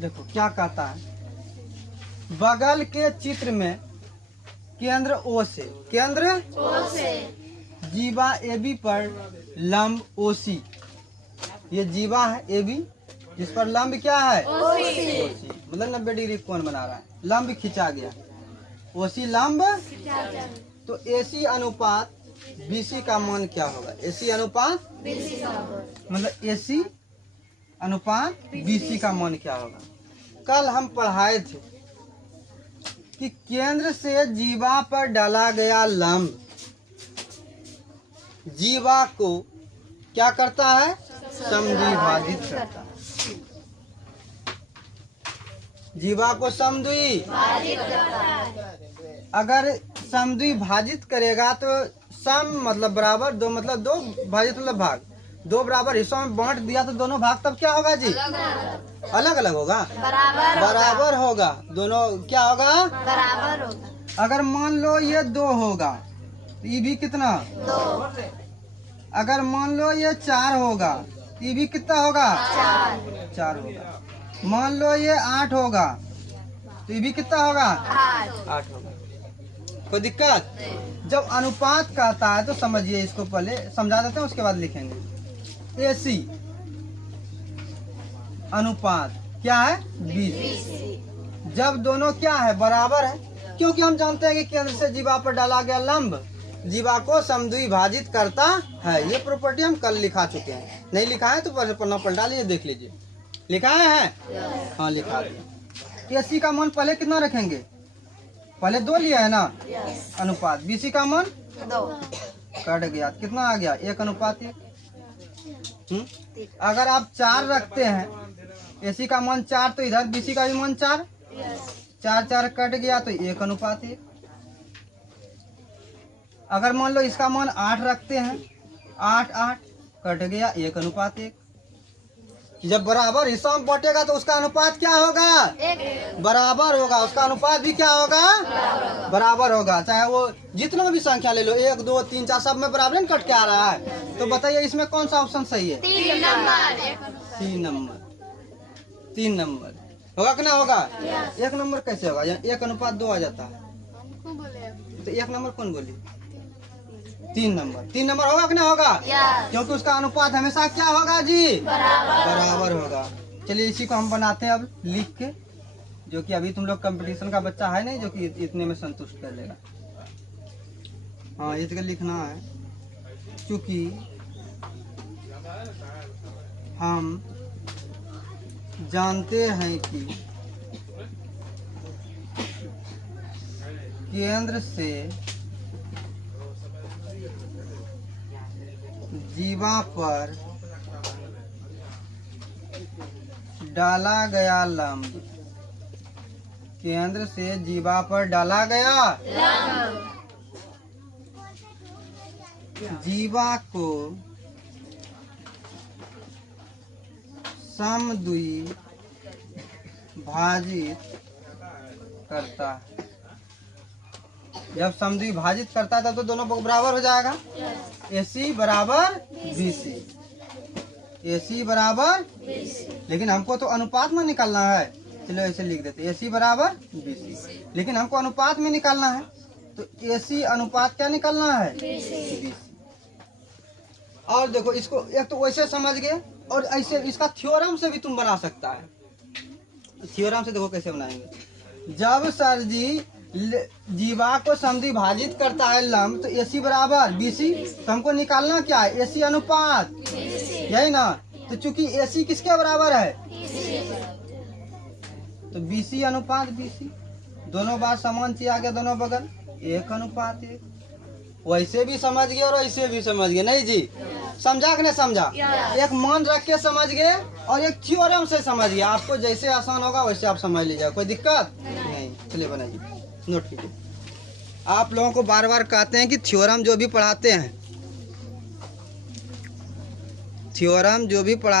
देखो क्या कहता है, बगल के चित्र में केंद्र ओ से जीवा AB पर लंब OC, ये जीवा है AB जिस पर लंब क्या है OC, मतलब 90 डिग्री कोण बना रहा है, लंब खिंचा गया, OC लंब, तो AC अनुपात BC का मान क्या होगा? AC अनुपात मतलब AC अनुपात BC का मान क्या होगा? कल हम पढ़ाए थे कि केंद्र से जीवा पर डाला गया लंब जीवा को क्या करता है? समद्विभाजित करता है। जीवा को समद्विभाजित करता है। अगर समद्विभाजित करेगा तो सम मतलब बराबर, दो मतलब दो, भाजित मतलब भाग, दो बराबर हिस्सों में बांट दिया तो दोनों भाग तब क्या होगा जी? अलग अलग होगा, बराबर होगा, दोनों क्या होगा? बराबर होगा। अगर मान लो ये 2 होगा तो ये भी कितना? 2। अगर मान लो ये 4 होगा तो ये भी कितना होगा? 4 होगा। मान लो ये 8 होगा तो ये भी कितना होगा? 8 होगा। कोई दिक्कत? जब अनुपात कहता है तो समझिए, इसको पहले समझा देते हैं उसके बाद लिखेंगे। AC अनुपात क्या है? BC। जब दोनों क्या है? बराबर है, क्योंकि हम जानते हैं कि केंद्र से जीवा पर डाला गया लंब जीवा को समद्विभाजित करता है। ये प्रॉपर्टी हम कल लिखा चुके हैं, नहीं लिखा है तो पन्ना पलटा लीजिए, देख लीजिए। लिखा है? हाँ लिखा दिया। AC का मान पहले कितना रखेंगे? पहले 2 लिया है ना, अनुपात BC का मान 2 कट गया, कितना आ गया? 1 अनुपात 1। अगर आप 4 रखते हैं, AC का मान 4 तो इधर BC का भी मान 4, 4 4 कट गया तो 1 अनुपात 1। अगर मान लो इसका मान 8 रखते हैं, 8 8 कट गया 1 अनुपात 1। जब बराबर हिस्सा में बटेगा तो उसका अनुपात क्या होगा? बराबर होगा। उसका अनुपात भी क्या होगा? बराबर होगा। चाहे वो जितना भी संख्या ले लो, 1 2 3 4 सब में बराबर कट के आ रहा है। तो बताइए इसमें कौन सा ऑप्शन सही है? 3 नंबर होगा कि ना होगा? 1 नंबर कैसे होगा? 1 अनुपात 2 आ जाता है, तो 1 नंबर कौन बोली? 3 नंबर होगा कि ना होगा? क्योंकि उसका अनुपात हमेशा क्या होगा जी? बराबर होगा। चलिए इसी को हम बनाते हैं अब लिख के, जो कि अभी तुम लोग कंपटीशन का बच्चा है नहीं जो कि इतने में संतुष्ट कर लेगा। हाँ इसका लिखना है, क्योंकि हम जानते हैं कि केंद्र से जीवा पर डाला गया लंब, केंद्र से जीवा पर डाला गया जीवा को समद्विभाजित करता है। जब समद्विभाजित करता है तब तो दोनों बराबर हो जाएगा। AC बराबर BC, AC बराबर, लेकिन हमको तो अनुपात में निकालना है। चलो ऐसे लिख देते, AC बराबर BC, लेकिन हमको अनुपात में निकालना है तो AC अनुपात क्या निकालना है? BC। और देखो इसको एक तो वैसे समझ गए, और ऐसे इसका थ्योरम से भी तुम बना सकता है। थ्योरम से देखो कैसे बनाएंगे। जब सर जी जीवा को समद्विभाजित करता है लंब, तो AC बराबर BC, तो हमको निकालना क्या है? AC अनुपात, यही ना। तो चूंकि AC किसके बराबर है? तो BC अनुपात BC, दोनों बार समान चीज आ गया, दोनों बगल 1 अनुपात 1। वैसे भी समझ गए और ऐसे भी समझ गए, नहीं जी? समझा कि नहीं समझा? एक मान रख के समझ गए और एक थ्योरम से समझ गए। आपको जैसे आसान होगा वैसे आप समझ लीजिए, कोई दिक्कत नहीं। चलिए बनाइए, नोट कीजिए। आप लोगों को बार बार कहते हैं कि थ्योरम जो भी पढ़ाते हैं, थ्योरम जो भी पढ़ा